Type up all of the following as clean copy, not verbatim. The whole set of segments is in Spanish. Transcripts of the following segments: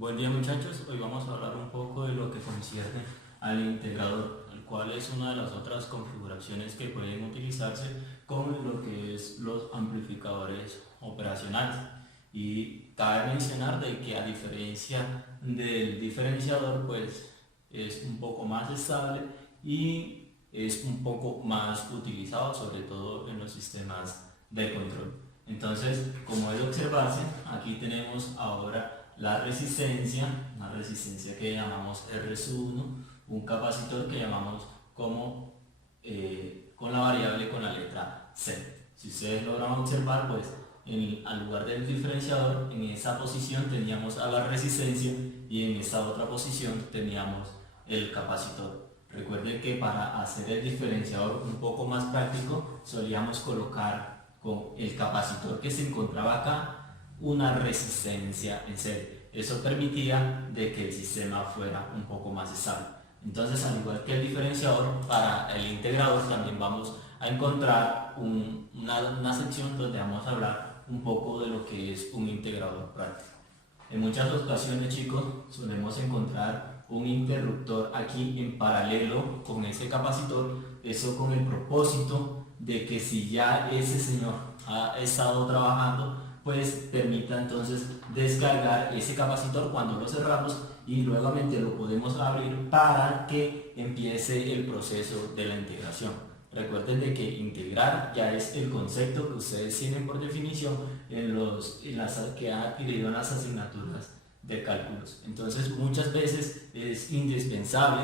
Buen día muchachos, hoy vamos a hablar un poco de lo que concierne al integrador, el cual es una de las otras configuraciones que pueden utilizarse con lo que es los amplificadores operacionales. Y cabe mencionar de que a diferencia del diferenciador, pues es un poco más estable y es un poco más utilizado, sobre todo en los sistemas de control. Entonces, como es de observarse, aquí tenemos ahora la resistencia, una resistencia que llamamos R1, un capacitor que llamamos como con la variable con la letra C. Si ustedes logran observar, pues al lugar del diferenciador, en esa posición teníamos a la resistencia y en esa otra posición teníamos el capacitor. Recuerden que para hacer el diferenciador un poco más práctico, solíamos colocar con el capacitor que se encontraba acá una resistencia en serie. Eso permitía de que el sistema fuera un poco más estable. Entonces, al igual que el diferenciador, para el integrador también vamos a encontrar una sección donde vamos a hablar un poco de lo que es un integrador práctico. En muchas ocasiones, chicos, solemos encontrar un interruptor aquí en paralelo con ese capacitor, eso con el propósito de que si ya ese señor ha estado trabajando, pues permita entonces descargar ese capacitor cuando lo cerramos y nuevamente lo podemos abrir para que empiece el proceso de la integración. Recuerden de que integrar ya es el concepto que ustedes tienen por definición en las que han adquirido en las asignaturas de cálculos. Entonces muchas veces es indispensable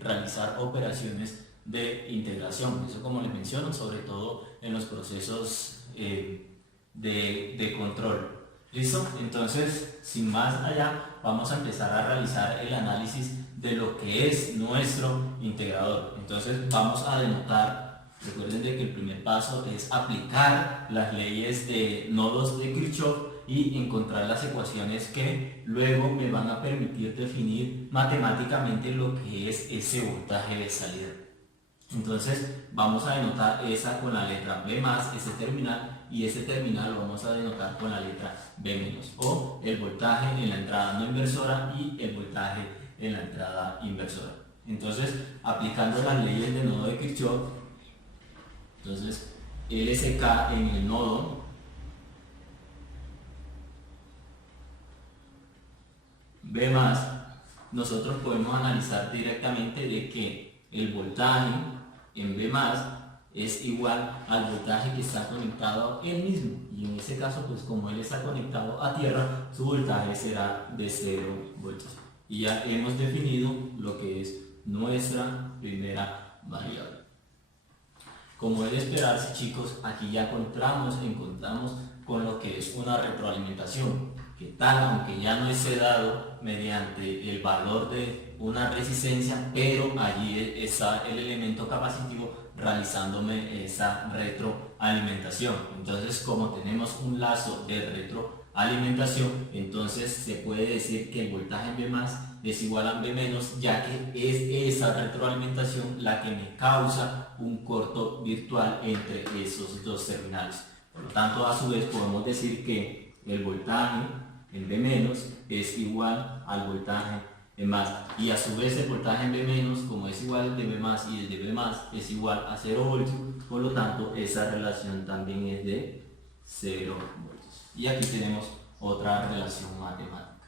realizar operaciones de integración. Eso, como les menciono, sobre todo en los procesos de control. ¿Listo? Entonces, sin más allá, vamos a empezar a realizar el análisis de lo que es nuestro integrador. Entonces, vamos a denotar, recuerden de que el primer paso es aplicar las leyes de nodos de Kirchhoff y encontrar las ecuaciones que luego me van a permitir definir matemáticamente lo que es ese voltaje de salida. Entonces vamos a denotar esa con la letra B+, ese terminal, y ese terminal lo vamos a denotar con la letra B-, o el voltaje en la entrada no inversora y el voltaje en la entrada inversora. Entonces, aplicando las leyes de nodo de Kirchhoff, entonces LSK en el nodo B+, nosotros podemos analizar directamente de que el voltaje en B+ es igual al voltaje que está conectado a él mismo, y en ese caso, pues como él está conectado a tierra, su voltaje será de 0 voltios. Y ya hemos definido lo que es nuestra primera variable. Como es de esperarse, chicos, aquí ya encontramos con lo que es una retroalimentación, que tal, aunque ya no esté dado mediante el valor de una resistencia, pero allí está el elemento capacitivo realizándome esa retroalimentación. Entonces, como tenemos un lazo de retroalimentación, entonces se puede decir que el voltaje en B+ es igual a B-, ya que es esa retroalimentación la que me causa un corto virtual entre esos dos terminales. Por lo tanto, a su vez podemos decir que el voltaje en B- es igual al voltaje en B+, y a su vez el voltaje en B-, como es igual al de B+ y el de B+ es igual a 0 voltios, por lo tanto esa relación también es de 0 voltios. Y aquí tenemos otra relación matemática.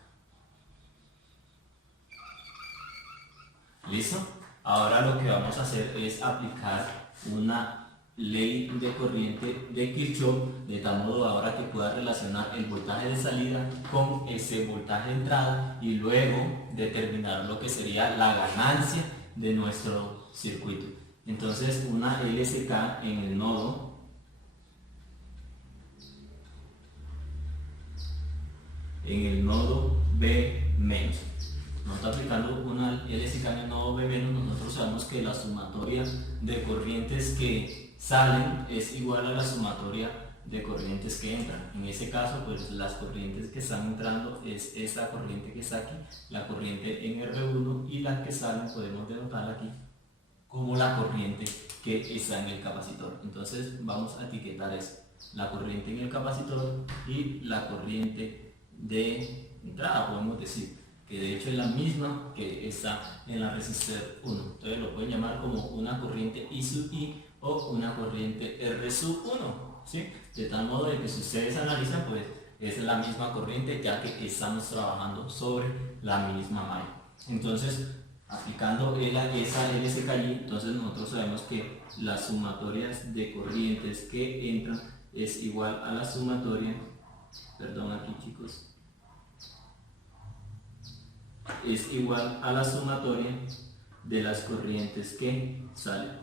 ¿Listo? Ahora lo que vamos a hacer es aplicar una ley de corriente de Kirchhoff, de tal modo ahora que pueda relacionar el voltaje de salida con ese voltaje de entrada y luego determinar lo que sería la ganancia de nuestro circuito. Entonces, una LSK en el nodo B-. No está aplicando una LSK en el nodo B-, nosotros sabemos que la sumatoria de corrientes que salen es igual a la sumatoria de corrientes que entran. En ese caso, pues las corrientes que están entrando es esta corriente que está aquí, la corriente en R1, y las que salen podemos denotar aquí como la corriente que está en el capacitor. Entonces vamos a etiquetar eso, la corriente en el capacitor y la corriente de entrada, podemos decir, que de hecho es la misma que está en la resistor 1. Entonces lo pueden llamar como una corriente I sub I o una corriente R sub 1, ¿sí? De tal modo de que si ustedes analizan, pues es la misma corriente, ya que estamos trabajando sobre la misma malla. Entonces, aplicando esa LSK allí, entonces nosotros sabemos que las sumatorias de corrientes que entran es igual a la sumatoria, perdón aquí chicos, es igual a la sumatoria de las corrientes que salen.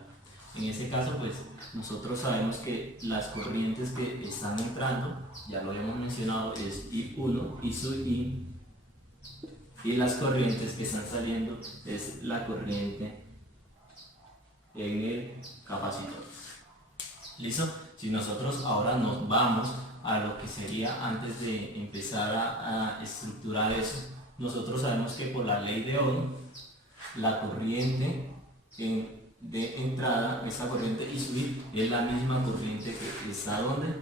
En ese caso, pues nosotros sabemos que las corrientes que están entrando, ya lo habíamos mencionado, es I1, I sub I, y las corrientes que están saliendo es la corriente en el capacitor. ¿Listo? Si nosotros ahora nos vamos a lo que sería antes de empezar a estructurar eso, nosotros sabemos que por la ley de Ohm, la corriente de entrada, esa corriente I sub I, es la misma corriente que está donde,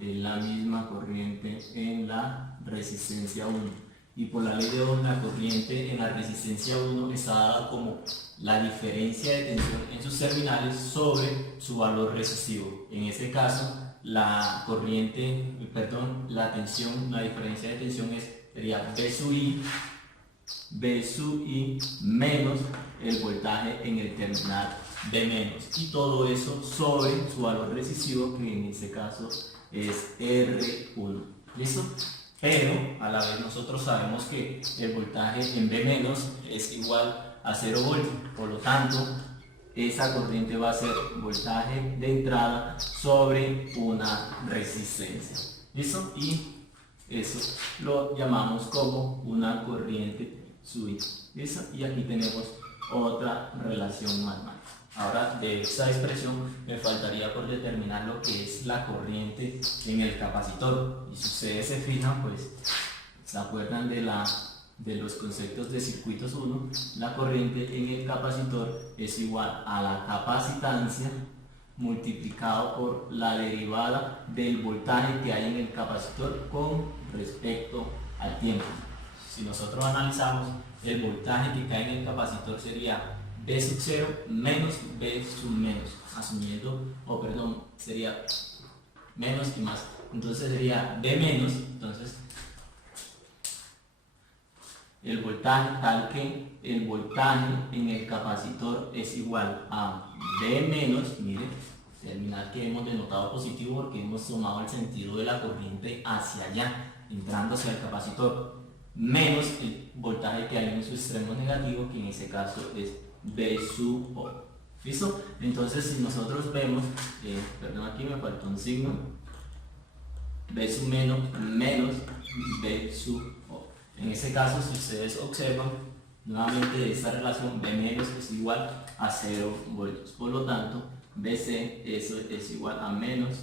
es la misma corriente en la resistencia 1. Y por la ley de Ohm, la corriente en la resistencia 1 está dada como la diferencia de tensión en sus terminales sobre su valor resistivo. En este caso, la tensión, la diferencia de tensión sería B sub I menos el voltaje en el terminal B menos. Y todo eso sobre su valor resistivo, que en este caso es R1. ¿Listo? Pero a la vez nosotros sabemos que el voltaje en B menos es igual a 0 voltios, por lo tanto esa corriente va a ser voltaje de entrada sobre una resistencia. ¿Listo? Y eso lo llamamos como una corriente sub I. ¿Listo? Y aquí tenemos otra relación matemática. Ahora, de esta expresión me faltaría por determinar lo que es la corriente en el capacitor. Y si ustedes se fijan, pues se acuerdan de los conceptos de circuitos 1, la corriente en el capacitor es igual a la capacitancia multiplicado por la derivada del voltaje que hay en el capacitor con respecto al tiempo. Si nosotros analizamos, el voltaje que cae en el capacitor sería B sub 0 menos B sub menos, sería menos y más, entonces sería B menos, entonces el voltaje, tal que el voltaje en el capacitor es igual a B menos, miren, terminal que hemos denotado positivo porque hemos tomado el sentido de la corriente hacia allá, entrando hacia el capacitor, menos el voltaje que hay en su extremo negativo, que en ese caso es B sub O. ¿Listo? Entonces, si nosotros vemos, perdón, aquí me faltó un signo, B sub menos B sub O. En ese caso, si ustedes observan, nuevamente de esta relación, B menos es igual a 0 voltios. Por lo tanto, BC eso es igual a menos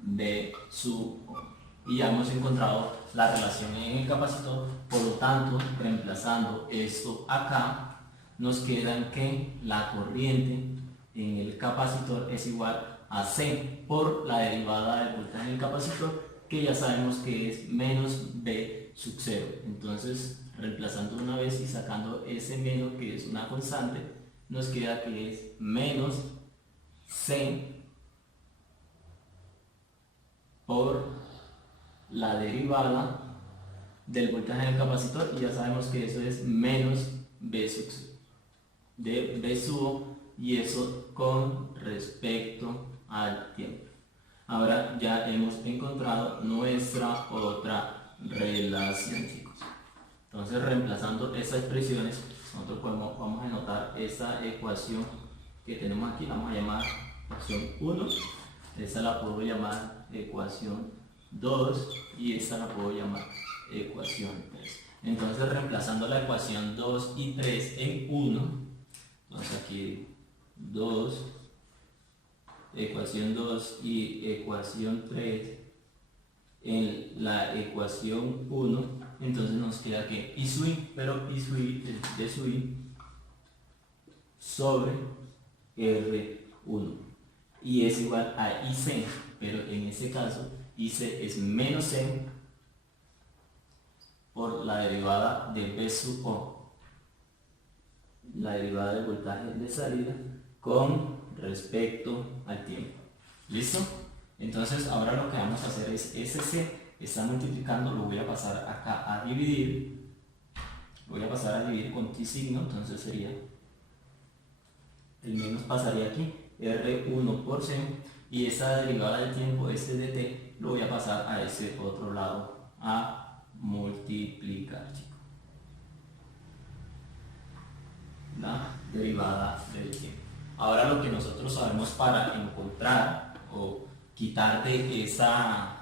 B sub O. Y ya hemos encontrado la relación en el capacitor, por lo tanto, reemplazando esto acá, nos queda que la corriente en el capacitor es igual a C por la derivada del voltaje en el capacitor, que ya sabemos que es menos B sub 0. Entonces, reemplazando una vez y sacando ese menos, que es una constante, nos queda que es menos C por la derivada del voltaje del capacitor, y ya sabemos que eso es menos B sub 0 de B sub O, y eso con respecto al tiempo. Ahora ya hemos encontrado nuestra otra relación, chicos. Entonces, reemplazando estas expresiones, nosotros vamos a anotar esta ecuación que tenemos aquí, la vamos a llamar ecuación 1, esta la puedo llamar ecuación 2 y esta la puedo llamar ecuación 3. Entonces, reemplazando la ecuación 2 y 3 en 1, entonces aquí 2, ecuación 2 y ecuación 3 en la ecuación 1, entonces nos queda que I sub I, pero I sub I es D sub I sobre R1 y es igual a IC, pero en este caso IC es menos C por la derivada de B sub O, la derivada del voltaje de salida con respecto al tiempo. ¿Listo? Entonces ahora lo que vamos a hacer es SC, está multiplicando, lo voy a pasar acá a dividir, voy a pasar a dividir con T signo, entonces sería, el menos pasaría aquí, R1 por C, y esta derivada del tiempo, este de T, lo voy a pasar a ese otro lado, a multiplicar, chicos, la derivada del tiempo. Ahora lo que nosotros sabemos para encontrar o quitar de esa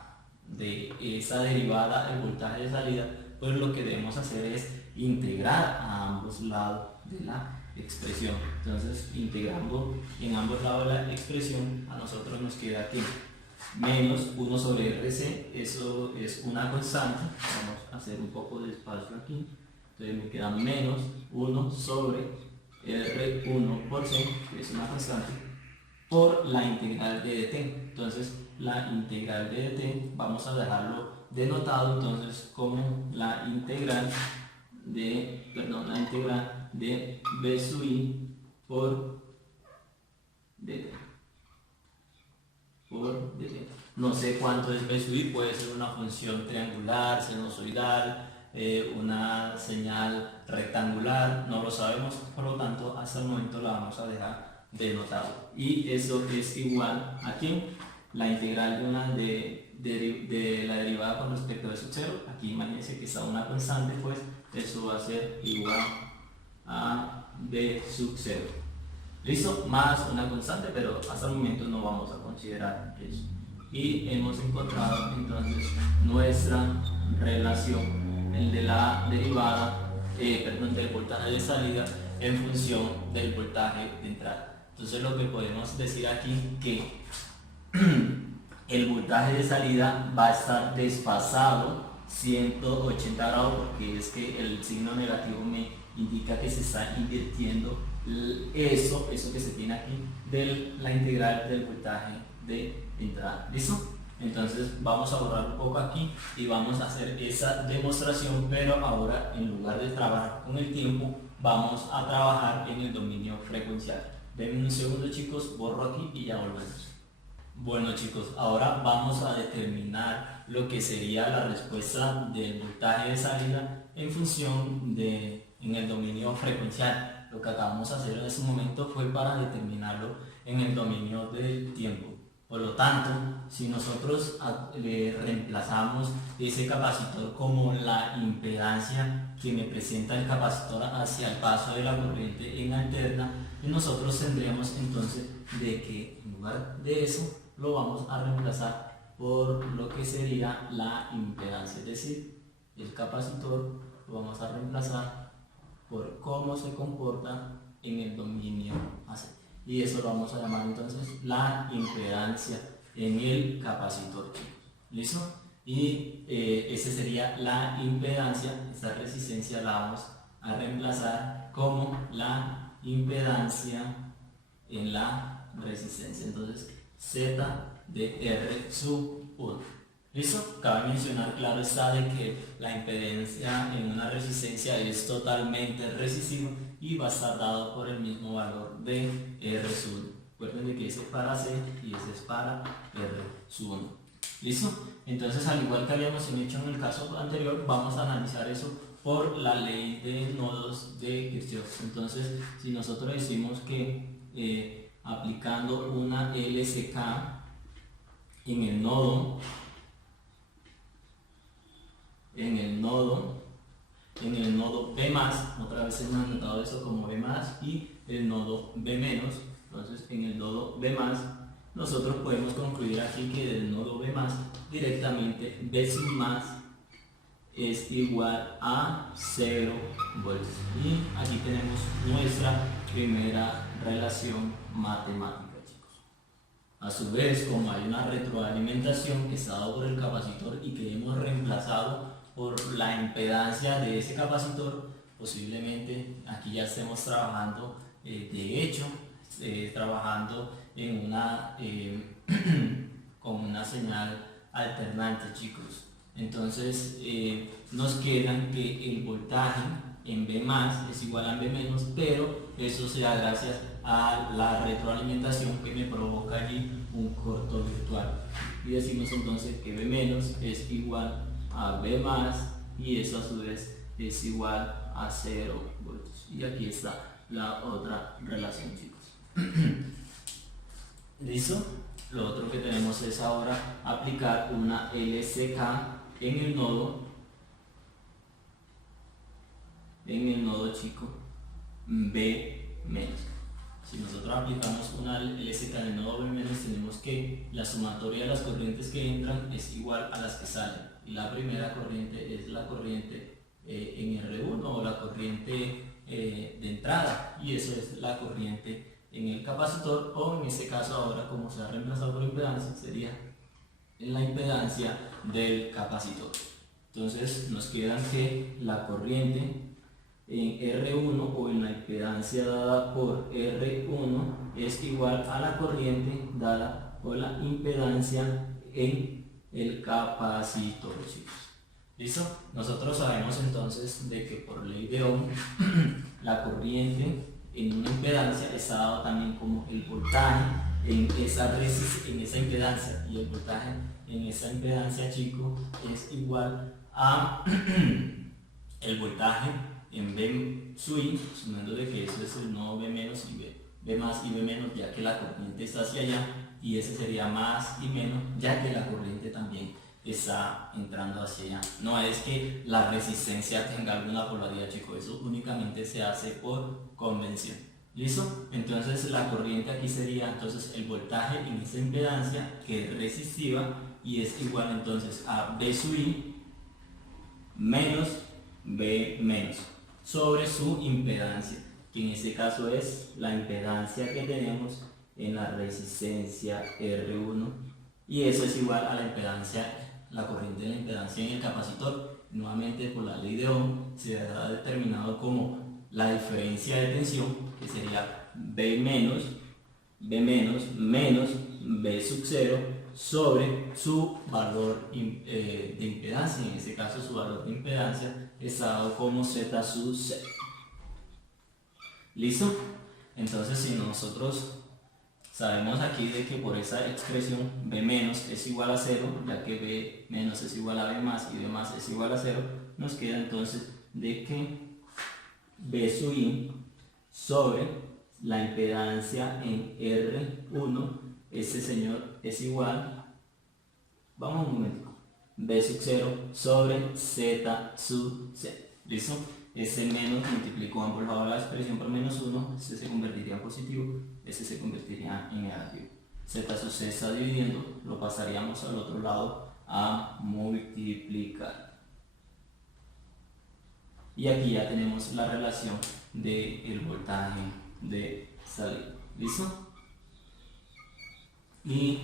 derivada el voltaje de salida, pues lo que debemos hacer es integrar a ambos lados de la expresión. Entonces, integrando en ambos lados de la expresión, a nosotros nos queda aquí menos 1 sobre RC, eso es una constante, vamos a hacer un poco de espacio aquí, entonces me queda menos 1 sobre R1 por C, que es una constante, por la integral de dt. Entonces la integral de dt vamos a dejarlo denotado entonces como la integral de b sub i por dt. No sé cuánto es b sub i, puede ser una función triangular, sinusoidal, una señal rectangular, no lo sabemos, por lo tanto hasta el momento la vamos a dejar denotado. Y eso es igual a ¿quién? La integral de la derivada con respecto a sub 0. Aquí imagínense que está una constante, pues eso va a ser igual a b sub 0. ¿Listo? Más una constante, pero hasta el momento no vamos a considerar eso. Y hemos encontrado entonces nuestra relación, el de la derivada, del voltaje de salida en función del voltaje de entrada. Entonces lo que podemos decir aquí que el voltaje de salida va a estar desfasado 180 grados, porque es que el signo negativo me indica que se está invirtiendo eso que se tiene aquí de la integral del voltaje de entrada. ¿Listo? Entonces vamos a borrar un poco aquí y vamos a hacer esa demostración, pero ahora en lugar de trabajar con el tiempo vamos a trabajar en el dominio frecuencial. Denme un segundo, chicos, borro aquí y ya volvemos. Bueno, chicos, ahora vamos a determinar lo que sería la respuesta del voltaje de salida en función en el dominio frecuencial. Lo que acabamos de hacer en ese momento fue para determinarlo en el dominio del tiempo. Por lo tanto, si nosotros le reemplazamos ese capacitor como la impedancia que me presenta el capacitor hacia el paso de la corriente en alterna, nosotros tendríamos entonces de que en lugar de eso lo vamos a reemplazar por lo que sería la impedancia, es decir, el capacitor lo vamos a reemplazar por cómo se comporta en el dominio AC. Y eso lo vamos a llamar entonces la impedancia en el capacitor. ¿Listo? Y esa sería la impedancia, esta resistencia la vamos a reemplazar como la impedancia en la resistencia. Entonces, Z de R sub 1. ¿Listo? Cabe mencionar, claro está, de que la impedancia en una resistencia es totalmente resistiva y va a estar dado por el mismo valor de R sub 1. Recuerden de que ese es para C y ese es para R sub 1. ¿Listo? Entonces, al igual que habíamos hecho en el caso anterior, vamos a analizar eso por la ley de nodos de Kirchhoff. Entonces, si nosotros decimos que aplicando una LSK en el nodo B+, otra vez hemos anotado eso como B+, y el nodo B-, entonces en el nodo B+, nosotros podemos concluir aquí que del nodo B+, directamente B sub más es igual a 0 voltios. Y aquí tenemos nuestra primera relación matemática, chicos. A su vez, como hay una retroalimentación que está dado por el capacitor y que hemos reemplazado por la impedancia de ese capacitor, posiblemente aquí ya estemos trabajando, de hecho, trabajando en con una señal alternante, chicos. Entonces nos queda que el voltaje en B más es igual a B menos, pero eso se da gracias a la retroalimentación que me provoca allí un corto virtual. Y decimos entonces que B menos es igual a B más y eso a su vez es igual a 0 voltios. Y aquí está la otra relación, chicos. ¿Listo? Lo otro que tenemos es ahora aplicar una LCK en el nodo chico B menos. Si nosotros aplicamos una LCK en el nodo B menos, tenemos que la sumatoria de las corrientes que entran es igual a las que salen. Y la primera corriente es la corriente en R1 o la corriente de entrada, y eso es la corriente en el capacitor, o en este caso ahora como se ha reemplazado por impedancia sería la impedancia del capacitor. Entonces nos queda que la corriente en R1 o en la impedancia dada por R1 es igual a la corriente dada por la impedancia en el capacitor, chicos. ¿Listo? Nosotros sabemos entonces de que por ley de Ohm la corriente en una impedancia está dado también como el voltaje en esa impedancia, y el voltaje en esa impedancia, chico, es igual a el voltaje en B sub i, asumiendo de que eso es el nodo B menos y B más y B menos, ya que la corriente está hacia allá, y ese sería más y menos, ya que la corriente también está entrando hacia allá. No es que la resistencia tenga alguna polaridad, chicos, eso únicamente se hace por convención. ¿Listo? Entonces la corriente aquí sería entonces el voltaje en esa impedancia que es resistiva, y es igual entonces a B sub i menos B menos sobre su impedancia, que en este caso es la impedancia que tenemos en la resistencia R1, y eso es igual a la impedancia, la corriente de la impedancia en el capacitor. Nuevamente por la ley de Ohm se ha determinado como la diferencia de tensión, que sería B menos menos B sub 0 sobre su valor de impedancia. En este caso su valor de impedancia está dado como Z sub C. ¿Listo? Entonces si nosotros sabemos aquí de que por esa expresión B menos es igual a 0, ya que B menos es igual a B más y B más es igual a 0, nos queda entonces de que B sub i sobre la impedancia en R1, ese señor es igual, vamos un momento, B sub 0 sobre Z sub C. ¿Listo? Ese menos multiplicó ambos lados de la expresión por menos 1, este se convertiría en positivo, este se convertiría en negativo. Z sub C está dividiendo, lo pasaríamos al otro lado a multiplicar. Y aquí ya tenemos la relación del voltaje de salida. ¿Listo? Y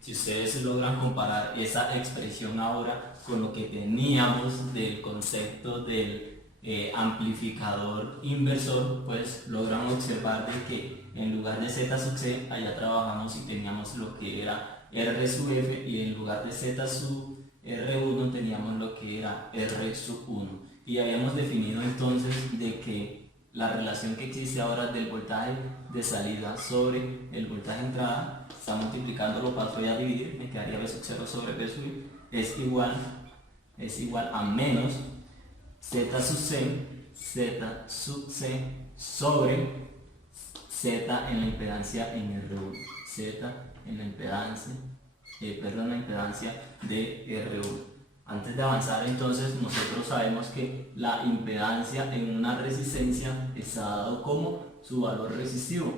si ustedes logran comparar esa expresión ahora con lo que teníamos del concepto del amplificador inversor, pues logran observar de que en lugar de Z sub C, allá trabajamos y teníamos lo que era R sub F, y en lugar de Z sub R1 teníamos lo que era R sub 1. Y habíamos definido entonces de que la relación que existe ahora del voltaje de salida sobre el voltaje de entrada, está multiplicándolo, paso a dividir, me quedaría B sub 0 sobre B sub i, es igual a menos Z sub C sobre Z en la impedancia en R1, Z en la impedancia, la impedancia de R1. Antes de avanzar entonces, nosotros sabemos que la impedancia en una resistencia está dado como su valor resistivo,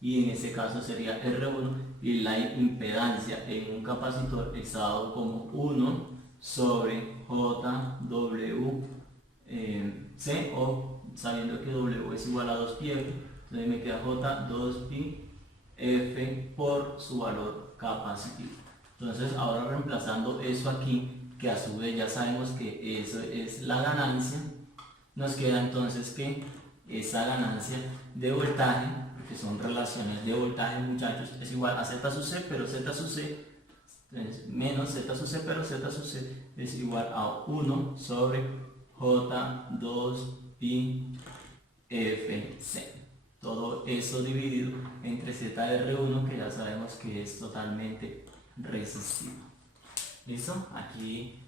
y en este caso sería R1, y la impedancia en un capacitor está dado como 1 sobre JW C, o sabiendo que W es igual a 2pi F, entonces me queda J 2pi F por su valor capacitivo. Entonces ahora reemplazando eso aquí, que a su vez ya sabemos que eso es la ganancia, nos queda entonces que esa ganancia de voltaje, que son relaciones de voltaje, muchachos, es igual a Z sub C, pero Z sub C Entonces, menos Z sub C, pero Z sub C es igual a 1 sobre J2 pi Fc. Todo eso dividido entre ZR1, que ya sabemos que es totalmente recesivo. ¿Listo? Aquí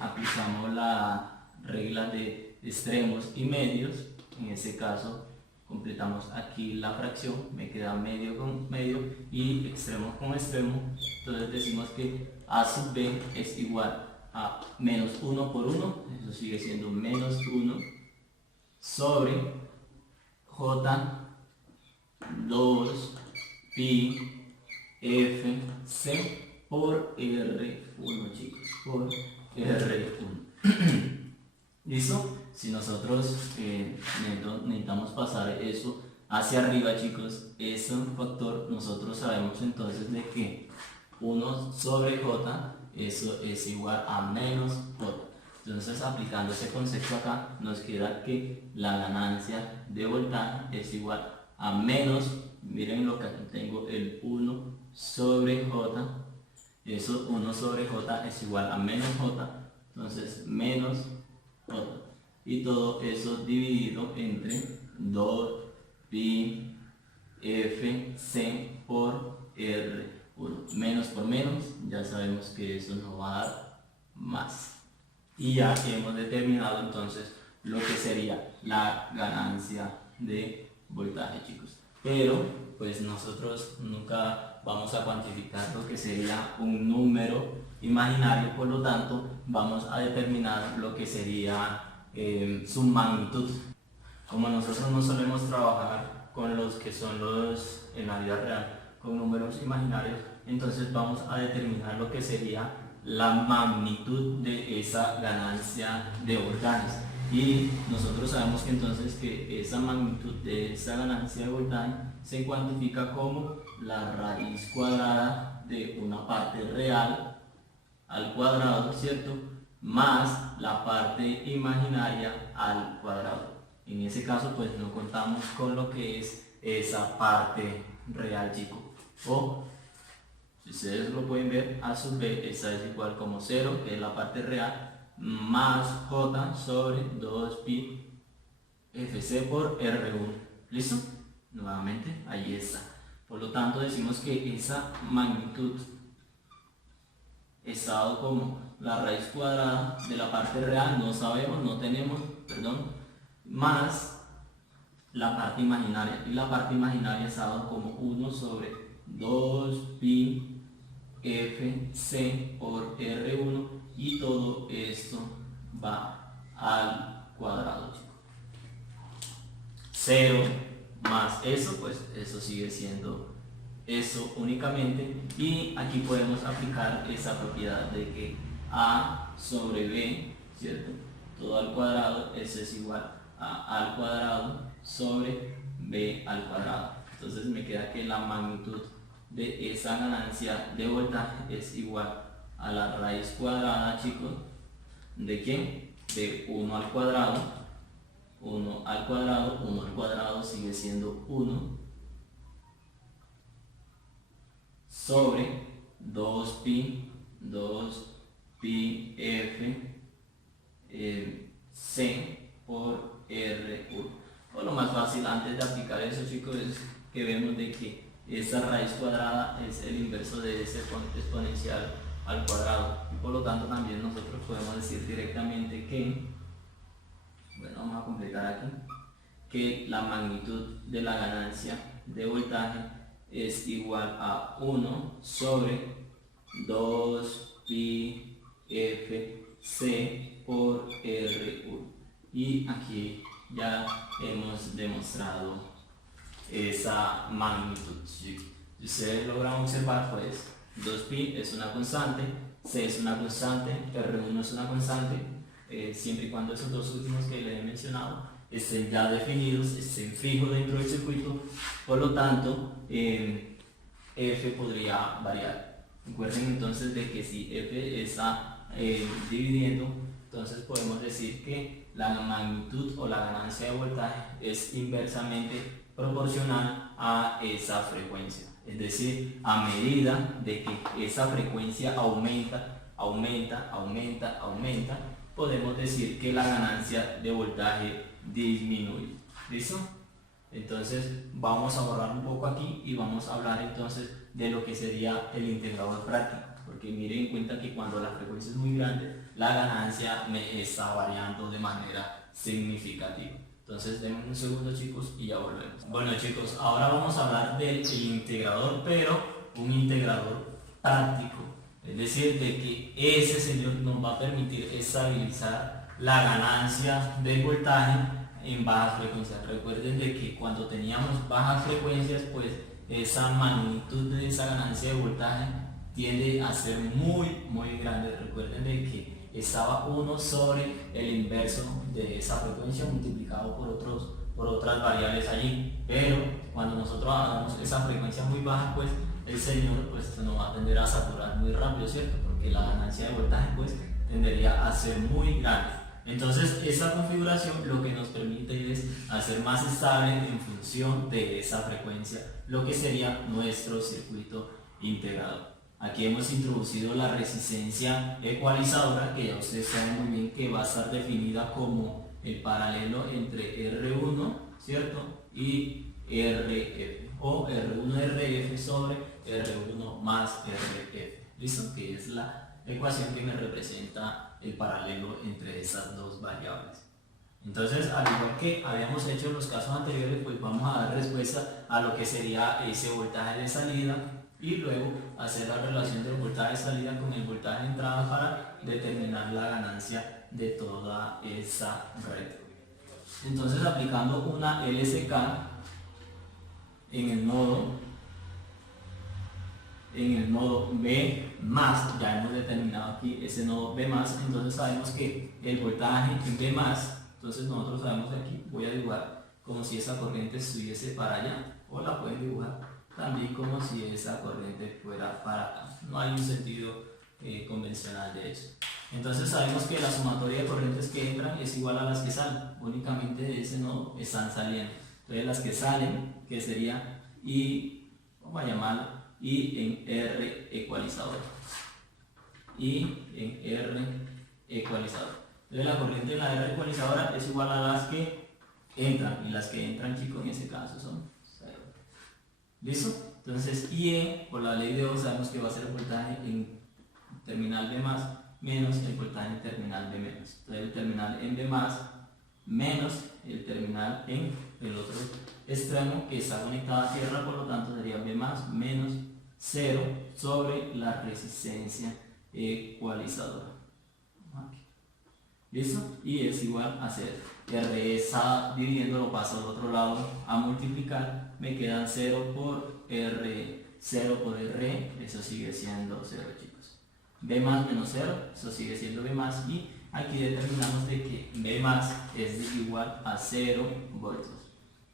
aplicamos la regla de extremos y medios. En este caso completamos aquí la fracción, me queda medio con medio y extremo con extremo. Entonces decimos que A sub B es igual a menos 1 por 1, eso sigue siendo menos 1 sobre J2 pi Fc por R1, chicos, por R1. ¿Listo? Si nosotros necesitamos pasar eso hacia arriba, chicos, ese factor, nosotros sabemos entonces de que 1 sobre J, eso es igual a menos J. Entonces, aplicando ese concepto acá, nos queda que la ganancia de voltaje es igual a menos, miren lo que aquí tengo, el 1 sobre J, eso 1 sobre J es igual a menos J, entonces menos J, y todo eso dividido entre 2 pi Fc por R1, menos por menos, ya sabemos que eso nos va a dar más. Y ya hemos determinado entonces lo que sería la ganancia de voltaje, chicos. Pero pues nosotros nunca vamos a cuantificar lo que sería un número imaginario, por lo tanto vamos a determinar lo que sería su magnitud. Como nosotros no solemos trabajar con los que son los en la vida real, con números imaginarios, entonces vamos a determinar lo que sería la magnitud de esa ganancia de voltajes. Y nosotros sabemos que entonces que esa magnitud de esa ganancia de voltaje se cuantifica como la raíz cuadrada de una parte real al cuadrado, ¿cierto? Más la parte imaginaria al cuadrado. En ese caso pues no contamos con lo que es esa parte real, chicos. O si ustedes lo pueden ver, A sub B, esa es igual como 0, que es la parte real, más J sobre 2 pi Fc por R1. ¿Listo? Nuevamente, ahí está. Por lo tanto, decimos que esa magnitud es dado como la raíz cuadrada de la parte real, no sabemos, no tenemos, perdón, más la parte imaginaria. Y la parte imaginaria es dado como 1 sobre 2 pi Fc por R1, y todo esto va al cuadrado. 0 más eso, pues eso sigue siendo eso únicamente, y aquí podemos aplicar esa propiedad de que A sobre B, ¿cierto? Todo al cuadrado, eso es igual a al cuadrado sobre B al cuadrado. Entonces me queda que la magnitud de esa ganancia de voltaje es igual a la raíz cuadrada, chicos, ¿de qué? De 1 al cuadrado. 1 al cuadrado, 1 al cuadrado sigue siendo 1 sobre 2 pi F C por R1. O lo más fácil antes de aplicar eso, chicos, es que vemos de que esa raíz cuadrada es el inverso de ese exponencial al cuadrado, y por lo tanto también nosotros podemos decir directamente que, bueno, vamos a completar aquí, que la magnitud de la ganancia de voltaje es igual a 1 sobre 2 pi F C por R1. Y aquí ya hemos demostrado esa magnitud. Si ustedes logran observar, pues 2pi es una constante, C es una constante, R1 es una constante, siempre y cuando esos dos últimos que les he mencionado estén ya definidos, estén fijos dentro del circuito. Por lo tanto, F podría variar. Recuerden entonces de que si F está dividiendo, entonces podemos decir que la magnitud o la ganancia de voltaje es inversamente proporcional a esa frecuencia. Es decir, a medida de que esa frecuencia aumenta, podemos decir que la ganancia de voltaje disminuye. ¿Listo? Entonces vamos a borrar un poco aquí y vamos a hablar entonces de lo que sería el integrador práctico, porque miren en cuenta que cuando la frecuencia es muy grande, la ganancia me está variando de manera significativa. Entonces denme un segundo, chicos, y ya volvemos. Bueno, chicos, ahora vamos a hablar del integrador, pero un integrador práctico, es decir, de que ese señor nos va a permitir estabilizar la ganancia del voltaje en bajas frecuencias. Recuerden de que cuando teníamos bajas frecuencias, pues esa magnitud de esa ganancia de voltaje tiende a ser muy grande. Recuerden de que estaba 1 sobre el inverso de esa frecuencia multiplicado por otras variables allí, pero cuando nosotros hagamos esa frecuencia muy baja, pues el señor pues se nos va a tender a saturar muy rápido, ¿cierto? Porque la ganancia de voltaje pues tendería a ser muy grande. Entonces esa configuración lo que nos permite es hacer más estable en función de esa frecuencia lo que sería nuestro circuito integrado. Aquí hemos introducido la resistencia ecualizadora, que ya ustedes saben muy bien que va a estar definida como el paralelo entre R1, ¿cierto? Y RF, o R1RF sobre R1 más RF, ¿listo? Que es la ecuación que me representa el paralelo entre esas dos variables. Entonces, al igual que habíamos hecho en los casos anteriores, pues vamos a dar respuesta a lo que sería ese voltaje de salida y luego hacer la relación del voltaje de salida con el voltaje de entrada para determinar la ganancia de toda esa red. Entonces, aplicando una LSK en el nodo B más, ya hemos determinado aquí ese nodo B más, entonces sabemos que el voltaje en B más, entonces nosotros sabemos que aquí voy a dibujar como si esa corriente estuviese para allá, o la pueden dibujar también como si esa corriente fuera para acá. No hay un sentido convencional de eso. Entonces sabemos que la sumatoria de corrientes que entran es igual a las que salen, únicamente de ese nodo están saliendo. Entonces las que salen, que sería I, vamos a llamarlo I en R ecualizador. I en R ecualizador. Entonces la corriente en la R ecualizadora es igual a las que entran, y las que entran, chicos, en ese caso son 0. ¿Listo? Entonces IE, por la ley de Ohm, sabemos que va a ser el voltaje en terminal B más menos el voltaje en terminal B menos. Entonces el terminal en B más menos el terminal en el otro extremo que está conectado a tierra, por lo tanto sería B más menos 0 sobre la resistencia ecualizadora. ¿Listo? Y es igual a 0. R está dividiendo, lo paso al otro lado a multiplicar, me quedan 0 por R, 0 por R, eso sigue siendo 0, chicos. B más menos 0, eso sigue siendo B más, y aquí determinamos de que B más es igual a 0 voltios.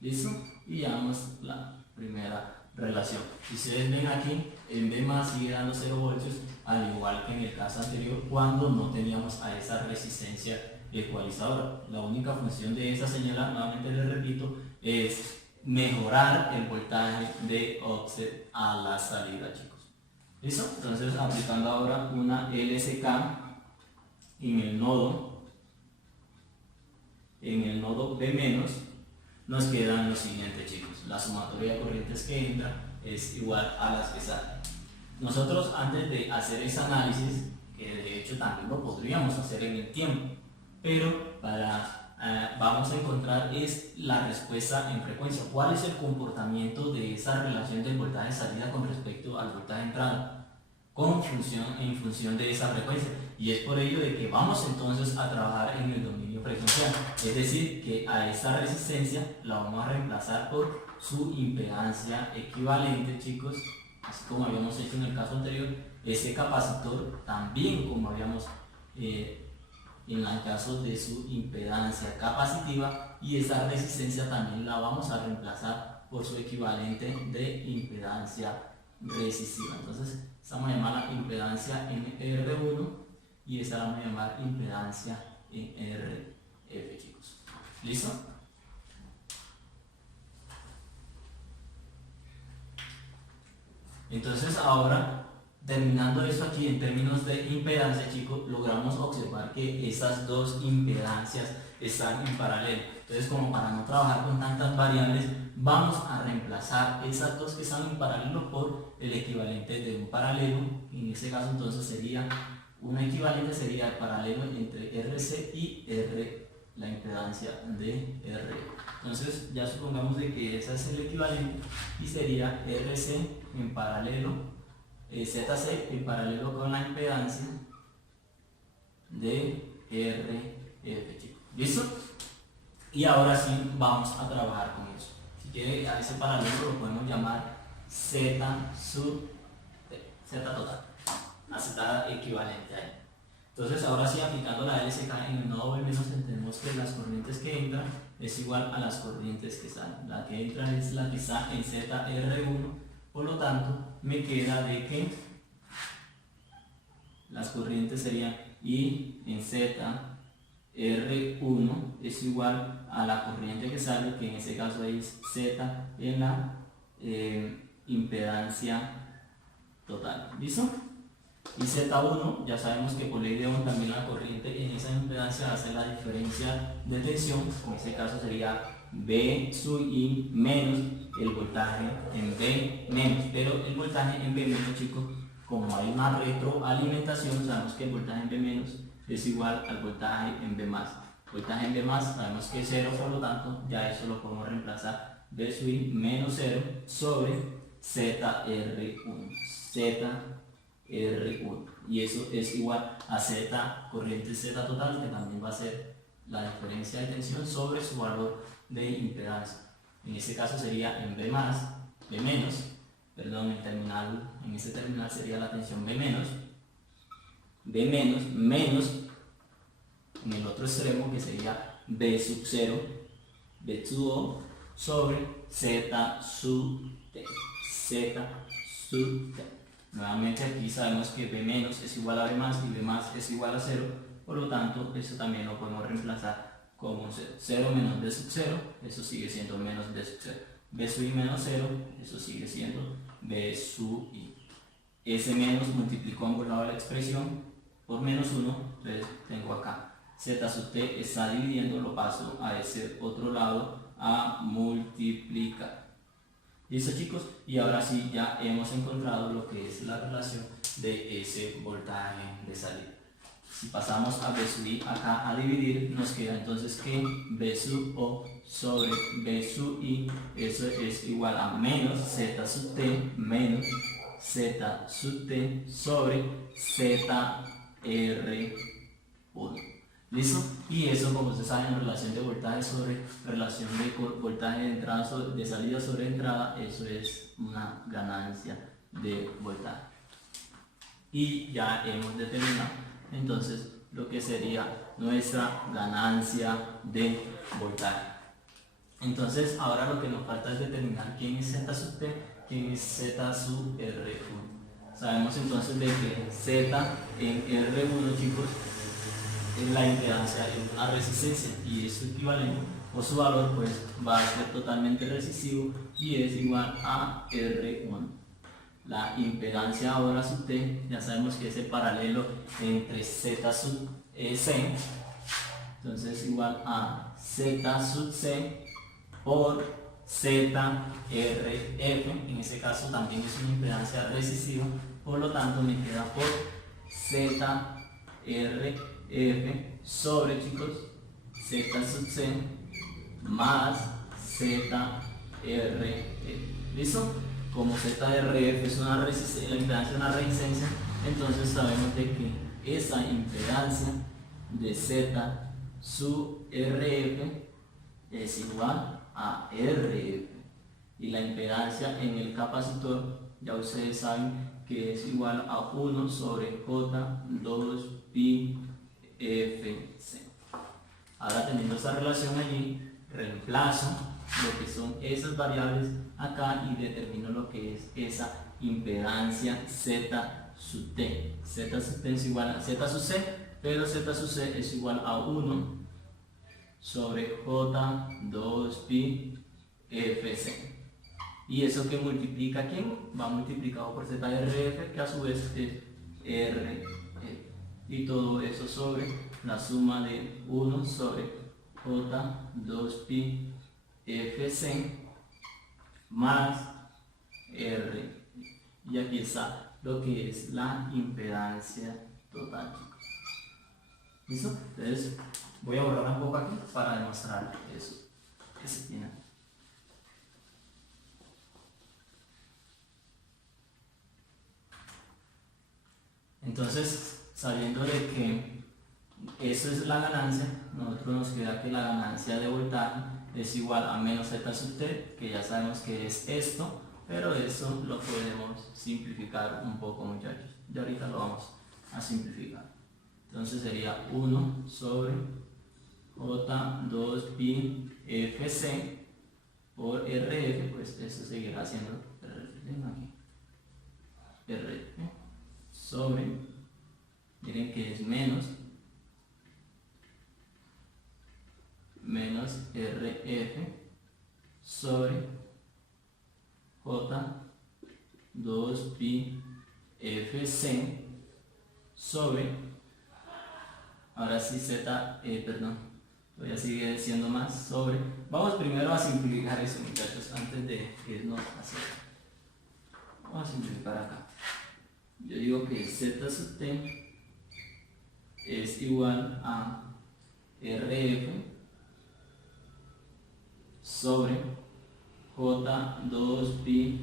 ¿Listo? Y llamamos la primera relación. Si ustedes ven aquí, en B más sigue dando 0 voltios, al igual que en el caso anterior cuando no teníamos a esa resistencia ecualizadora. La única función de esa señal, nuevamente les repito, es mejorar el voltaje de offset a la salida, chicos. ¿Listo? Entonces, aplicando ahora una LSK en el nodo B menos, nos quedan los siguientes, chicos. La sumatoria de corrientes que entra es igual a las que salen. Nosotros, antes de hacer ese análisis, que de hecho también lo podríamos hacer en el tiempo, pero vamos a encontrar es la respuesta en frecuencia. ¿Cuál es el comportamiento de esa relación del voltaje de salida con respecto al voltaje de entrada? En función de esa frecuencia. Y es por ello de que vamos entonces a trabajar en el dominio frecuencial. Es decir, que a esta resistencia la vamos a reemplazar por su impedancia equivalente, chicos. Así como habíamos hecho en el caso anterior, ese capacitor también, como habíamos en el caso de su impedancia capacitiva, y esa resistencia también la vamos a reemplazar por su equivalente de impedancia resistiva. Entonces, esta vamos a llamar impedancia en R1 y esta la vamos a llamar impedancia en RF, chicos. ¿Listo? Entonces ahora, terminando esto aquí en términos de impedancia, chicos, logramos observar que esas dos impedancias están en paralelo. Entonces, como para no trabajar con tantas variables, vamos a reemplazar esas dos que están en paralelo por el equivalente de un paralelo. En este caso entonces sería un equivalente, sería el paralelo entre RC y R, la impedancia de R. Entonces ya supongamos de que ese es el equivalente y sería RC en paralelo, ZC en paralelo con la impedancia de RF, chicos. ¿Listo? Y ahora sí vamos a trabajar con eso. Si quiere, a ese paralelo lo podemos llamar Z sub T, Z total, una Z equivalente ahí. Entonces ahora sí, aplicando la LSK en el nodo B menos, entendemos que las corrientes que entran es igual a las corrientes que salen. La que entra es la que está en ZR1, por lo tanto me queda de que las corrientes serían I en ZR1 es igual a la corriente que sale, que en este caso es Z en la impedancia total. ¿Listo? Y Z1, ya sabemos que por ley de Ohm también la corriente en esa impedancia hace la diferencia de tensión, en este caso sería B sub I menos el voltaje en B menos, pero el voltaje en B menos, chicos, como hay una retroalimentación, sabemos que el voltaje en B menos es igual al voltaje en B más. Voltaje en B más sabemos que es 0, por lo tanto ya eso lo podemos reemplazar, B sub I menos 0 sobre ZR1, ZR1, y eso es igual a Z, corriente Z total, que también va a ser la diferencia de tensión sobre su valor de impedancia. En este caso sería en B más, B menos, perdón, en este terminal sería la tensión B menos, menos en el otro extremo que sería B sub 0, B sub O sobre Z sub T, Z sub T. Nuevamente aquí sabemos que B menos es igual a B más y B más es igual a 0, por lo tanto eso también lo podemos reemplazar como 0. 0 menos B sub 0, eso sigue siendo menos B sub 0. B sub I menos 0, eso sigue siendo B sub I. Ese menos multiplicó a ambos lados de la expresión por menos 1, entonces tengo acá Z sub T está dividiendo, lo paso a ese otro lado a multiplicar. ¿Listo, chicos? Y ahora sí ya hemos encontrado lo que es la relación de ese voltaje de salida. Si pasamos a B sub I acá a dividir, nos queda entonces que B sub O sobre B sub I, eso es igual a menos Z sub T menos Z sub T sobre ZR1. ¿Listo? Y eso, como ustedes saben, relación de voltaje sobre relación de voltaje de entrada de salida sobre entrada, eso es una ganancia de voltaje. Y ya hemos determinado entonces lo que sería nuestra ganancia de voltaje. Entonces ahora lo que nos falta es determinar quién es Z sub T, quién es Z sub R1. Sabemos entonces de que Z en R1, chicos, es la impedancia en una resistencia y es su equivalente o su valor pues va a ser totalmente resistivo y es igual a R1. La impedancia ahora sub T, ya sabemos que es el paralelo entre Z sub C, entonces es igual a Z sub C por ZRF, en ese caso también es una impedancia resistiva, por lo tanto me queda por ZRF sobre, chicos, Z sub C más ZRF. ¿Listo? Como ZRF es una resistencia, la impedancia es una resistencia, entonces sabemos de que esa impedancia de Z sub RF es igual a RF, y la impedancia en el capacitor ya ustedes saben que es igual a 1 sobre J2 pi FC. Ahora, teniendo esa relación allí, reemplazo lo que son esas variables acá y determino lo que es esa impedancia Z sub T. Z sub T es igual a Z sub C, pero Z sub C es igual a 1 sobre J2 pi FC. Y eso que multiplica, ¿quién? Va multiplicado por ZRF, que a su vez es RF. Y todo eso sobre la suma de 1 sobre J 2pi FC más R. Y aquí está lo que es la impedancia total, chicos. ¿Listo? Entonces voy a borrar un poco aquí para demostrar eso que se tiene. Entonces, sabiendo de que eso es la ganancia, nosotros nos queda que la ganancia de voltaje es igual a menos Z sub T, que ya sabemos que es esto, pero eso lo podemos simplificar un poco, muchachos. Y ahorita lo vamos a simplificar. Entonces sería 1 sobre J2pi FC por RF, pues eso seguirá siendo RF sobre, miren que es menos RF sobre J2pi FC sobre, ahora sí Z, todavía sigue siendo más sobre, vamos primero a simplificar eso, muchachos, antes de irnos a hacer. Vamos a simplificar acá. Yo digo que Z sub T es igual a RF sobre J2pi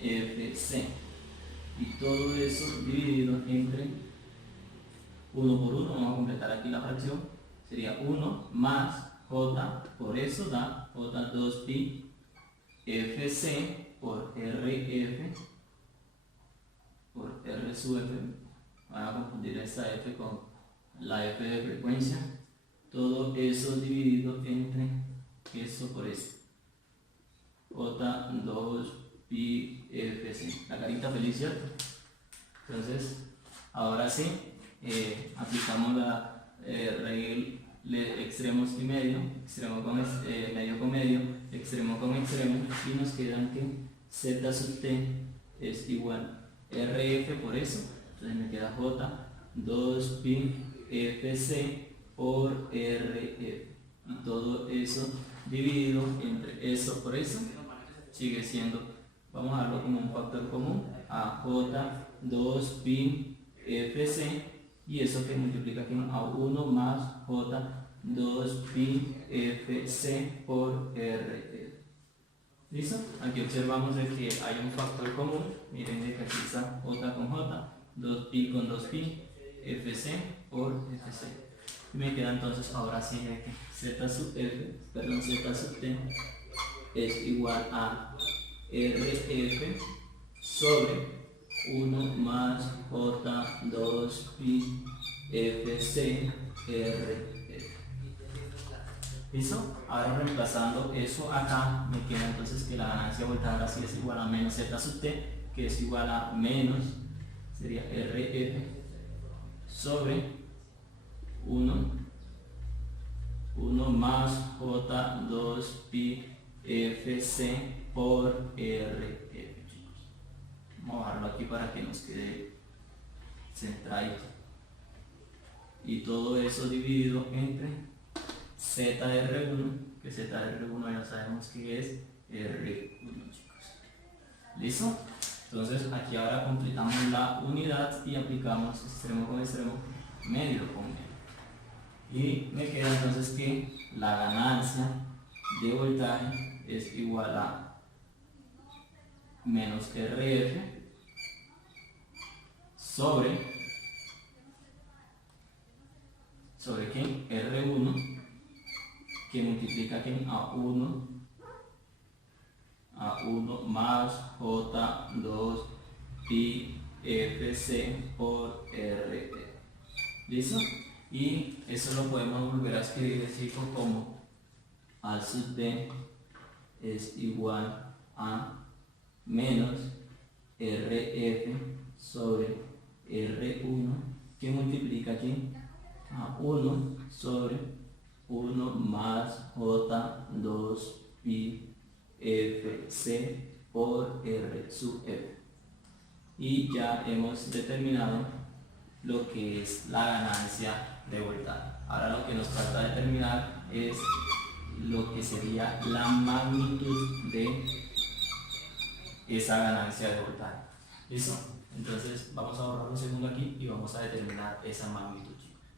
FC, y todo eso dividido entre 1 por 1, vamos a completar aquí la fracción, sería 1 más J, por eso da J2pi FC por RF por R sub F, van a confundir esta F con la F de frecuencia, todo eso dividido entre eso por esto, J2pi FC, la carita feliz, ¿cierto? Entonces, ahora sí, aplicamos la regla de extremos y medio, extremo con medio con medio, extremo con extremo, y nos quedan que Z sub T es igual RF por eso, entonces me queda J2pi FC por RF, y todo eso dividido entre eso por eso sigue siendo, vamos a darlo como un factor común, a J2pi FC, y eso que multiplica aquí a 1 más J2pi FC por RF. ¿Listo? Aquí observamos de que hay un factor común, miren de que aquí está J con J, 2pi con 2pi, FC por FC. Y me queda entonces ahora sí de que Z sub T es igual a RF sobre 1 más J2pi FC RF. ¿Listo? Ahora reemplazando eso acá, me queda entonces que la ganancia de voltaje ahora sí es igual a menos Z sub T, que es igual a menos, sería RF sobre 1 más J2pi FC por RF. Vamos a bajarlo aquí para que nos quede centradito. Y todo eso dividido entre ZR1, que ZR1 ya sabemos que es R1, chicos. ¿Listo? Entonces aquí ahora completamos la unidad y aplicamos extremo con extremo, medio con medio. Y me queda entonces que la ganancia de voltaje es igual a menos RF sobre ¿quién? R1, que multiplica ¿quién? A 1 más J2pi FC por RF. ¿Listo? Y eso lo podemos volver a escribir, chicos, como A sub D es igual a menos RF sobre R1, que multiplica aquí a 1 sobre 1 más J2pi FC por R sub F. Y ya hemos determinado lo que es la ganancia de voltaje. Ahora lo que nos falta determinar es lo que sería la magnitud de esa ganancia de voltaje. ¿Listo? Entonces vamos a ahorrar un segundo aquí y vamos a determinar esa magnitud.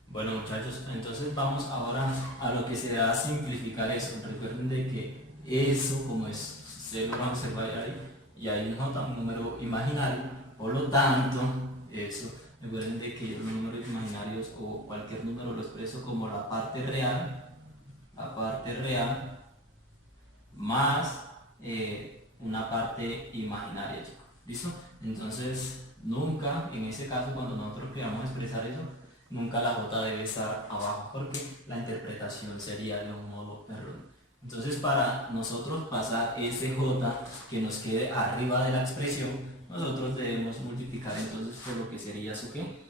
Bueno muchachos, entonces vamos ahora a lo que se va a simplificar eso. Recuerden de que eso, como es, se lo van a observar ahí, y ahí nos nota un número imaginario, por lo tanto, eso, recuerden de que los números imaginarios o cualquier número lo expreso como la parte real más una parte imaginaria, chicos. ¿Listo? Entonces, nunca, en ese caso, cuando nosotros queramos expresar eso, nunca la J debe estar abajo, porque la interpretación sería de un modo erróneo. Entonces, para nosotros pasar ese J que nos quede arriba de la expresión, nosotros debemos multiplicar entonces por lo que sería su ¿qué?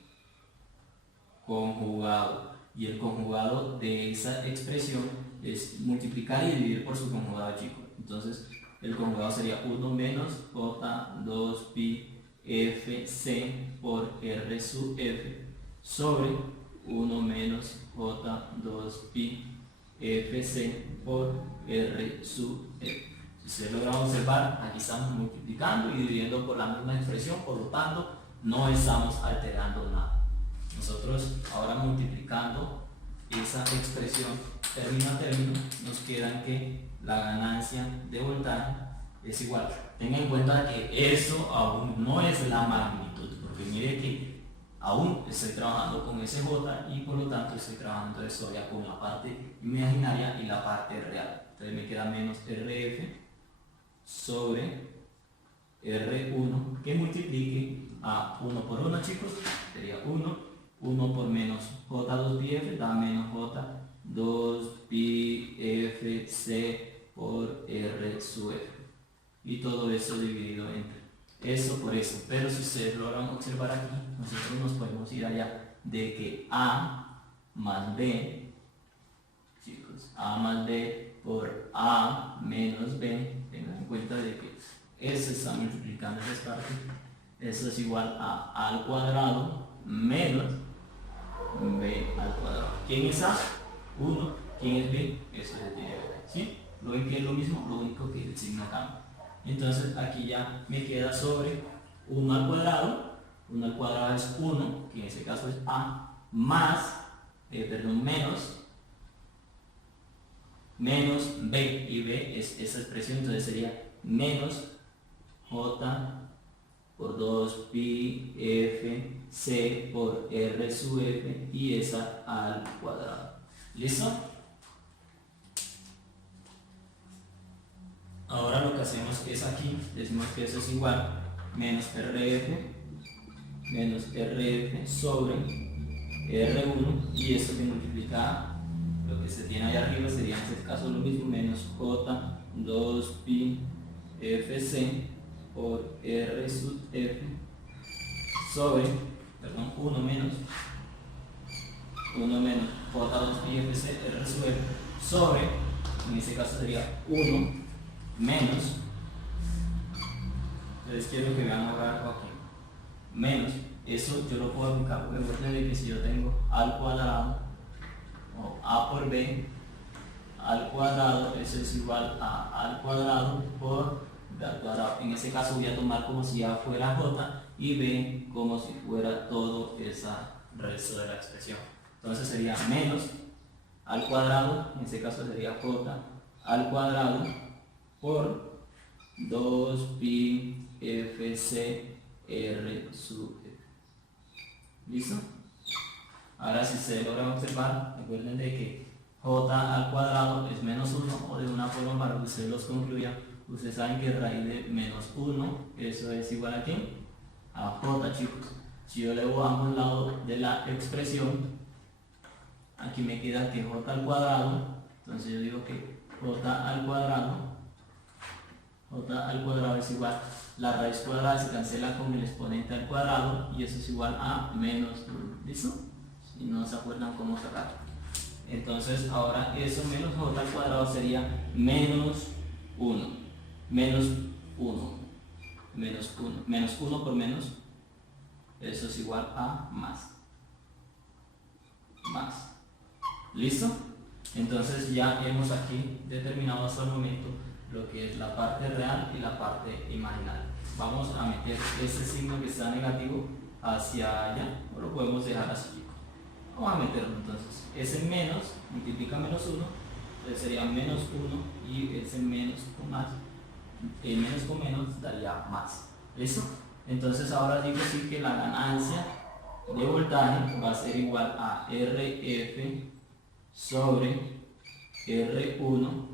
Conjugado. Y el conjugado de esa expresión es multiplicar y dividir por su conjugado, chicos. Entonces, el conjugado sería 1 menos J 2 pi F C por R sub F sobre 1 menos J 2 pi FC por R sub F. Si ustedes logran observar, aquí estamos multiplicando y dividiendo por la misma expresión, por lo tanto no estamos alterando nada. Nosotros ahora multiplicando esa expresión término a término, nos queda que la ganancia de voltaje es igual. Tengan en cuenta que eso aún no es la magnitud, porque mire que aún estoy trabajando con ese J y por lo tanto estoy trabajando entonces todavía con la parte imaginaria y la parte real. Entonces me queda menos RF sobre R1 que multiplique a 1 por 1, chicos, sería 1 por menos J2 pi F da menos J2 pi F C por R sub F, y todo eso dividido entre eso por eso. Pero si ustedes logran observar aquí, nosotros nos podemos ir allá de que A más B, chicos, A más B por A menos B, tengan en cuenta de que eso está multiplicando esa parte, eso es igual a al cuadrado menos B al cuadrado. ¿Quién es A? 1. ¿Quién es B? Eso se tiene que ver, ¿sí? ¿Lo ven que es lo mismo? Lo único que el signo cambia. Entonces aquí ya me queda sobre 1 al cuadrado. 1 al cuadrado es 1, que en ese caso es A, más, menos B, y B es esa expresión, entonces sería menos J por 2 pi F C por R sub F y esa al cuadrado. ¿Listo? Ahora lo que hacemos es aquí, decimos que eso es igual menos RF sobre R1, y eso que multiplica lo que se tiene ahí arriba sería en este caso lo mismo, menos J 2 pi FC por R sub F sobre, 1 menos J2 pi FC R sub F sobre, en este caso sería 1 menos, entonces quiero que vean ahora algo aquí, menos, eso yo lo puedo aplicar porque recuerden de que si yo tengo A al cuadrado o A por B al cuadrado, eso es igual a A al cuadrado por B al cuadrado. En ese caso voy a tomar como si A fuera J y B como si fuera todo ese resto de la expresión. Entonces sería menos al cuadrado, en ese caso sería J al cuadrado por 2 pi FC R sub F. ¿Listo? Ahora si se logra observar, recuerden de que J al cuadrado es menos 1, o de una forma para que ustedes los concluyan, ustedes saben que raíz de menos 1, eso es igual a ¿quién? A J, chicos. Si yo elevo a ambos lados de la expresión, aquí me queda que J al cuadrado, entonces yo digo que J al cuadrado es igual, la raíz cuadrada se cancela con el exponente al cuadrado y eso es igual a menos 1. ¿Listo? Si no se acuerdan cómo sacar. Entonces ahora eso menos J al cuadrado sería menos 1. Menos 1. Menos 1 por menos, eso es igual a más. ¿Listo? Entonces ya hemos aquí determinado hasta el momento lo que es la parte real y la parte imaginaria. Vamos a meter ese signo que está negativo hacia allá, o lo podemos dejar así, chicos. Vamos a meterlo entonces. Ese menos multiplica menos 1, entonces sería menos 1 y ese menos con más. El menos con menos daría más. ¿Listo? Entonces ahora digo sí que la ganancia de voltaje va a ser igual a RF sobre R1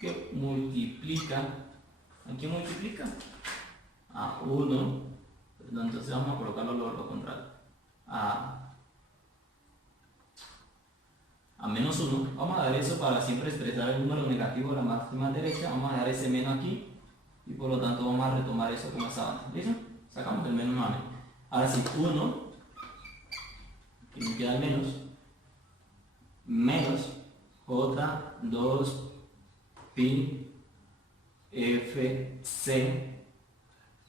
que multiplica, ¿a qué multiplica? A 1, perdón, entonces vamos a colocarlo lo contrario, a menos 1, vamos a dar eso para siempre expresar el número negativo de la máxima derecha, vamos a dar ese menos aquí y por lo tanto vamos a retomar eso como estaba antes, ¿listo? Sacamos el menos nuevamente, ahora sí, 1, que nos queda el menos J2 pi FC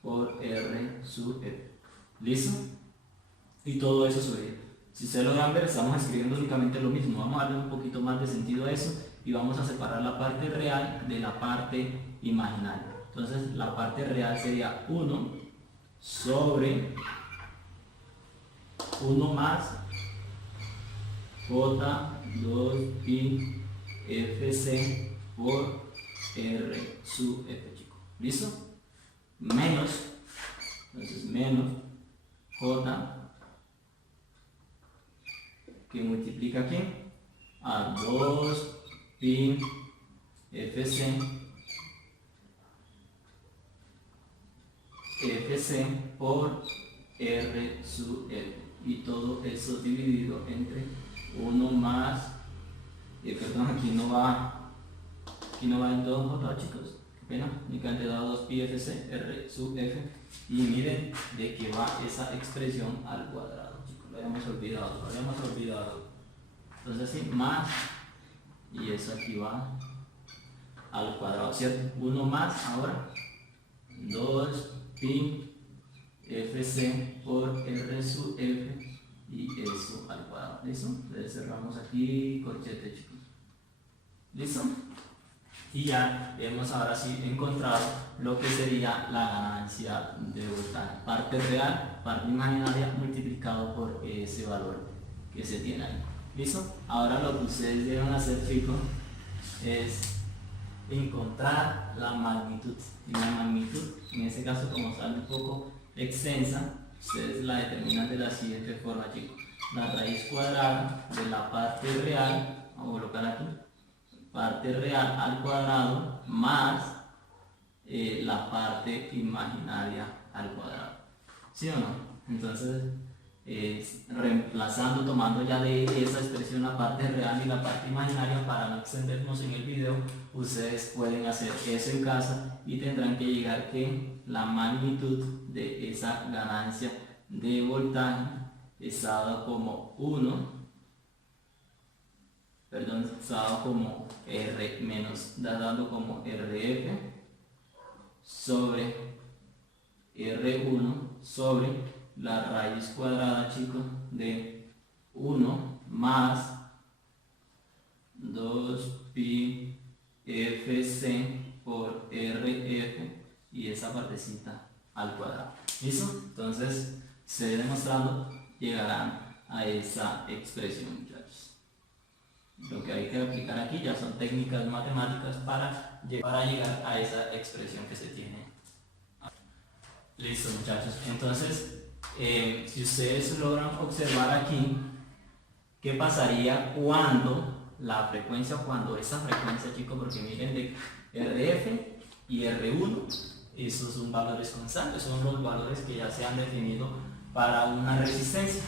por R sub F. ¿Listo? Y todo eso sobre. Si se lo dan ver, estamos escribiendo únicamente lo mismo. Vamos a darle un poquito más de sentido a eso y vamos a separar la parte real de la parte imaginaria. Entonces, la parte real sería 1 sobre 1 más J2 pi FC por R sub F, chicos. ¿Listo? Menos, entonces menos J que multiplica aquí a 2 pi FC por R sub F y todo eso dividido entre 1 más, perdón, aquí no va en 2J, chicos, qué pena, únicamente da 2 pi FC R sub F y miren de qué va esa expresión al cuadrado, chicos, lo habíamos olvidado, entonces sí, más y eso aquí va al cuadrado, ¿cierto? 1 más ahora 2 pi FC por R sub F y eso al cuadrado. ¿Listo? Entonces cerramos aquí corchete, chicos. ¿Listo? Y ya hemos ahora sí encontrado lo que sería la ganancia de voltaje. Parte real, parte imaginaria multiplicado por ese valor que se tiene ahí. ¿Listo? Ahora lo que ustedes deben hacer, chicos, es encontrar la magnitud. Y la magnitud, en este caso, como sale un poco extensa, ustedes la determinan de la siguiente forma, chicos. La raíz cuadrada de la parte real, vamos a colocar aquí, parte real al cuadrado más la parte imaginaria al cuadrado. ¿Sí o no? Entonces, reemplazando, tomando ya de esa expresión la parte real y la parte imaginaria para no extendernos en el video, ustedes pueden hacer eso en casa y tendrán que llegar que la magnitud de esa ganancia de voltaje está dado como 1, perdón, está dado como R menos, dado como RF sobre R1 sobre la raíz cuadrada, chicos, de 1 más 2 pi FC por RF y esa partecita al cuadrado. ¿Listo? Entonces, se demostrando, llegarán a esa expresión, muchachos. Lo que hay que aplicar aquí ya son técnicas matemáticas para llegar a esa expresión que se tiene. Listo, muchachos. Entonces, si ustedes logran observar aquí, ¿qué pasaría cuando esa frecuencia, chicos, porque miren de RF y R1, esos son valores constantes, son los valores que ya se han definido para una resistencia.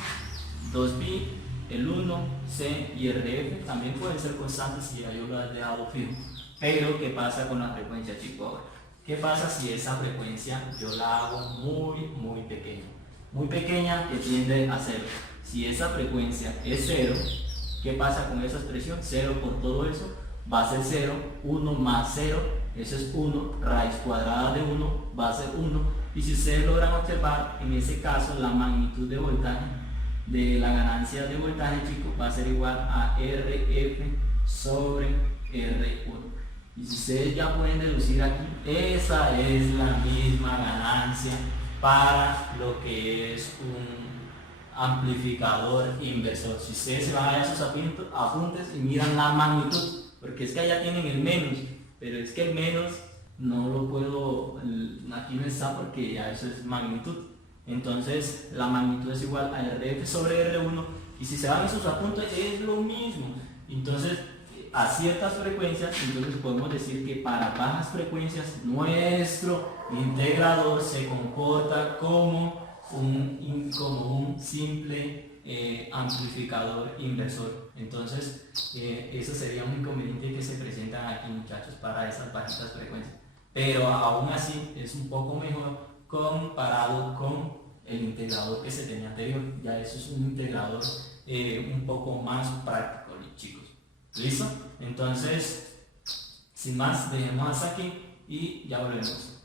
2pi, el 1, C y RF también pueden ser constantes si ya yo lo he dejado fijo. Pero, ¿qué pasa con la frecuencia, chicos, ahora? ¿Qué pasa si esa frecuencia yo la hago muy pequeña? Muy pequeña, que tiende a 0. Si esa frecuencia es 0, ¿qué pasa con esa expresión? 0 por todo eso va a ser 0, 1 más 0, eso es 1, raíz cuadrada de 1 va a ser 1, y si ustedes logran observar, en ese caso la magnitud de voltaje de la ganancia de voltaje, chicos, va a ser igual a RF sobre R1. Y si ustedes ya pueden deducir aquí, esa es la misma ganancia para lo que es un amplificador inversor. Si ustedes se van a esos apuntes y miran la magnitud, porque es que allá tienen el menos, pero es que el menos no lo puedo, aquí no está porque ya eso es magnitud. Entonces la magnitud es igual a RF sobre R1, y si se van a esos apuntes es lo mismo. Entonces a ciertas frecuencias, entonces podemos decir que para bajas frecuencias nuestro integrador se comporta como un simple amplificador inversor. Entonces eso sería un inconveniente que se presentan aquí, muchachos, para esas bajitas frecuencias, pero aún así es un poco mejor comparado con el integrador que se tenía anterior. Ya eso es un integrador un poco más práctico, chicos. ¿Listo? Entonces, sin más, dejemos hasta aquí y ya volvemos.